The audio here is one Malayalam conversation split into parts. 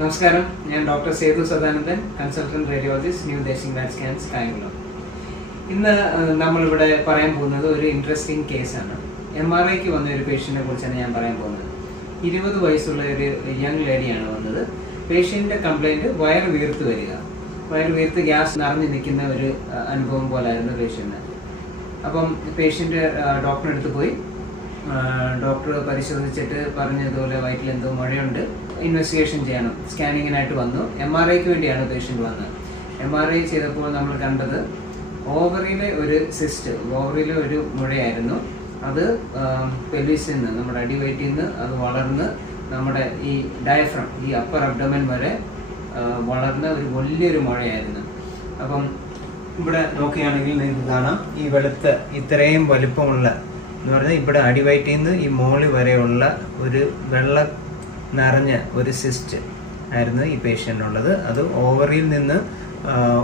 നമസ്കാരം. ഞാൻ doctor Sethu Sadanandan consultant radiologist new Desinganad scans Kayamkulam. ഇന്ന് നമ്മളിവിടെ പറയാൻ പോകുന്നത് ഒരു ഇൻട്രസ്റ്റിംഗ് കേസാണ് എം ആർ ഐക്ക് വന്ന ഒരു പേഷ്യന്റിനെ കുറിച്ചാണ് ഞാൻ പറയാൻ പോകുന്നത്. ഇരുപത് വയസ്സുള്ള ഒരു യങ് ലേഡിയാണ് വന്നത്. പേഷ്യന്റെ കംപ്ലൈന്റ് വയർ വീർത്ത് വരിക. വയർ വീർത്ത് ഗ്യാസ് നിറഞ്ഞു നിൽക്കുന്ന ഒരു അനുഭവം പോലായിരുന്നു പേഷ്യന്റ് അപ്പം പേഷ്യന്റ് ഡോക്ടറെ അടുത്ത് പോയി ഡോക്ടർ പരിശോധിച്ചിട്ട് പറഞ്ഞതുപോലെ വയറ്റിൽ എന്തോ മുഴയുണ്ട്. ഇൻവെസ്റ്റിഗേഷൻ ചെയ്യണം. സ്കാനിങ്ങിനായിട്ട് വന്നു. എം ആർ ഐക്ക് വേണ്ടിയാണ് പേഷ്യന്റ് വന്നത്. എം ആർ ഐ ചെയ്തപ്പോൾ നമ്മൾ കണ്ടത് ഓവറിയിലെ ഒരു സിസ്റ്റ് ഓവറിയിലെ ഒരു മുഴയായിരുന്നു. അത് പെലിസിൽ നിന്ന് നമ്മുടെ അടിവയറ്റിൽ നിന്ന് അത് വളർന്ന് നമ്മുടെ ഈ ഡയഫ്രം ഈ അപ്പർ അബ്ഡമൻ വരെ വളർന്ന ഒരു വലിയൊരു മുഴയായിരുന്നു. അപ്പം ഇവിടെ നോക്കുകയാണെങ്കിൽ നിങ്ങൾക്ക് കാണാം. ഈ വെളുത്ത ഇത്രയും വലുപ്പമുള്ള എന്ന് പറഞ്ഞാൽ ഇവിടെ അടിവയറ്റിൽ നിന്ന് ഈ മോളി വരെയുള്ള ഒരു വെള്ള നിറഞ്ഞ ഒരു സിസ്റ്റ് ആയിരുന്നു ഈ പേഷ്യന്റിനുള്ളത് അത് ഓവറിയിൽ നിന്ന്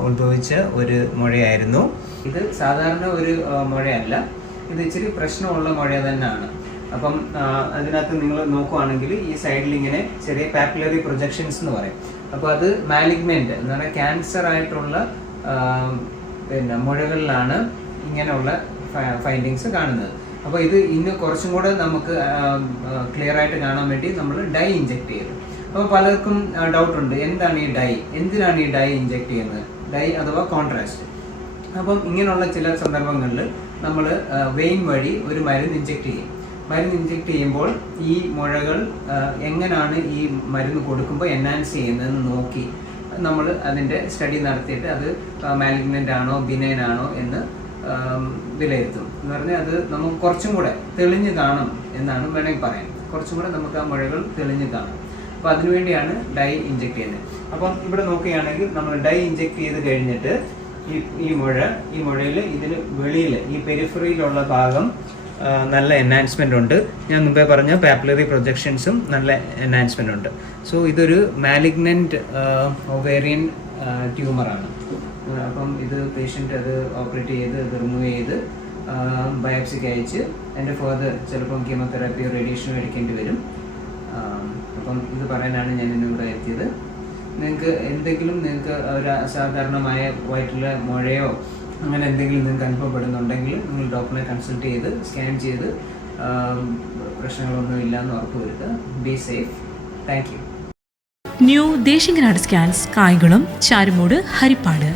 ഉത്ഭവിച്ച ഒരു മുഴയായിരുന്നു. ഇത് സാധാരണ ഒരു മുഴയല്ല. ഇത് ഇച്ചിരി പ്രശ്നമുള്ള മുഴ തന്നെയാണ്. അപ്പം അതിനകത്ത് നിങ്ങൾ നോക്കുവാണെങ്കിൽ ഈ സൈഡിൽ ഇങ്ങനെ ചെറിയ പാപ്പുലറി പ്രൊജക്ഷൻസ് എന്ന് പറയും. അപ്പോൾ അത് മാലിഗ്മെന്റ് എന്ന് പറഞ്ഞാൽ ക്യാൻസർ ആയിട്ടുള്ള പിന്നെ മുഴകളിലാണ് ഇങ്ങനെയുള്ള ഫൈൻഡിങ്സ് കാണുന്നത്. അപ്പോൾ ഇത് ഇന്ന് കുറച്ചും കൂടെ നമുക്ക് ക്ലിയർ ആയിട്ട് കാണാൻ വേണ്ടി നമ്മൾ ഡൈ ഇഞ്ചെക്ട് ചെയ്തു. അപ്പോൾ പലർക്കും ഡൗട്ട് ഉണ്ട്. എന്താണ് ഈ ഡൈ? എന്തിനാണ് ഈ ഡൈ ഇഞ്ചെക്ട് ചെയ്യുന്നത്? ഡൈ അഥവാ കോൺട്രാസ്റ്റ് അപ്പം ഇങ്ങനെയുള്ള ചില സന്ദർഭങ്ങളിൽ നമ്മൾ വെയിൻ വഴി ഒരു മരുന്ന് ഇഞ്ചെക്ട് ചെയ്യും. മരുന്ന് ഇഞ്ചെക്ട് ചെയ്യുമ്പോൾ ഈ മുഴകൾ എങ്ങനെയാണ് ഈ മരുന്ന് കൊടുക്കുമ്പോൾ എൻഹാൻസ് ചെയ്യുന്നതെന്ന് നോക്കി നമ്മൾ അതിന്റെ സ്റ്റഡി നടത്തിയിട്ട് അത് മാലിഗ്നന്റ് ആണോ ബിനൈൻ ആണോ എന്ന് വിലയിരുത്തും. എന്ന് പറഞ്ഞാൽ അത് നമുക്ക് കുറച്ചും കൂടെ തെളിഞ്ഞു കാണും എന്നാണ് വേണമെങ്കിൽ പറയാം കുറച്ചും കൂടെ നമുക്ക് ആ മുഴകൾ തെളിഞ്ഞു കാണും. അപ്പോൾ അതിനുവേണ്ടിയാണ് ഡൈ ഇഞ്ചെക്ട് ചെയ്യുന്നത്. അപ്പം ഇവിടെ നോക്കുകയാണെങ്കിൽ നമ്മൾ ഡൈ ഇഞ്ചെക്ട് ചെയ്ത് കഴിഞ്ഞിട്ട് ഈ ഈ മുഴ ഈ മുഴയിൽ ഇതിന് വെളിയിൽ ഈ പെരിഫറിയിലുള്ള ഭാഗം നല്ല എൻഹാൻസ്മെന്റ് ഉണ്ട്. ഞാൻ മുമ്പേ പറഞ്ഞ പാപ്പുലറി പ്രൊജക്ഷൻസും നല്ല എൻഹാൻസ്മെന്റ് ഉണ്ട്. സോ ഇതൊരു മാലിഗ്നന്റ് ഒവേറിയൻ ട്യൂമറാണ് അപ്പം ഇത് പേഷ്യന്റ് അത് ഓപ്പറേറ്റ് ചെയ്ത് ഇത് റിമൂവ് ചെയ്ത് ബയോപ്സിക്ക് അയച്ച് അതിന്റെ ഫർദർ ചിലപ്പം കീമോതെറാപ്പിയോ റേഡിയേഷനോ എടുക്കേണ്ടി വരും. അപ്പം ഇത് പറയാനാണ് ഞാൻ ഇന്നിവിടെ എത്തിയത്. നിങ്ങൾക്ക് എന്തെങ്കിലും നിങ്ങൾക്ക് ഒരു അസാധാരണമായ വയറ്റിലെ മുഴയോ അങ്ങനെ എന്തെങ്കിലും നിങ്ങൾക്ക് അനുഭവപ്പെടുന്നുണ്ടെങ്കിൽ നിങ്ങൾ ഡോക്ടറെ കൺസൾട്ട് ചെയ്ത് സ്കാൻ ചെയ്ത് പ്രശ്നങ്ങളൊന്നും ഇല്ല എന്ന് ഉറപ്പ് വരുത്തുക be safe thank you new Desinganad scans Kayamkulam Charummoodu Haripad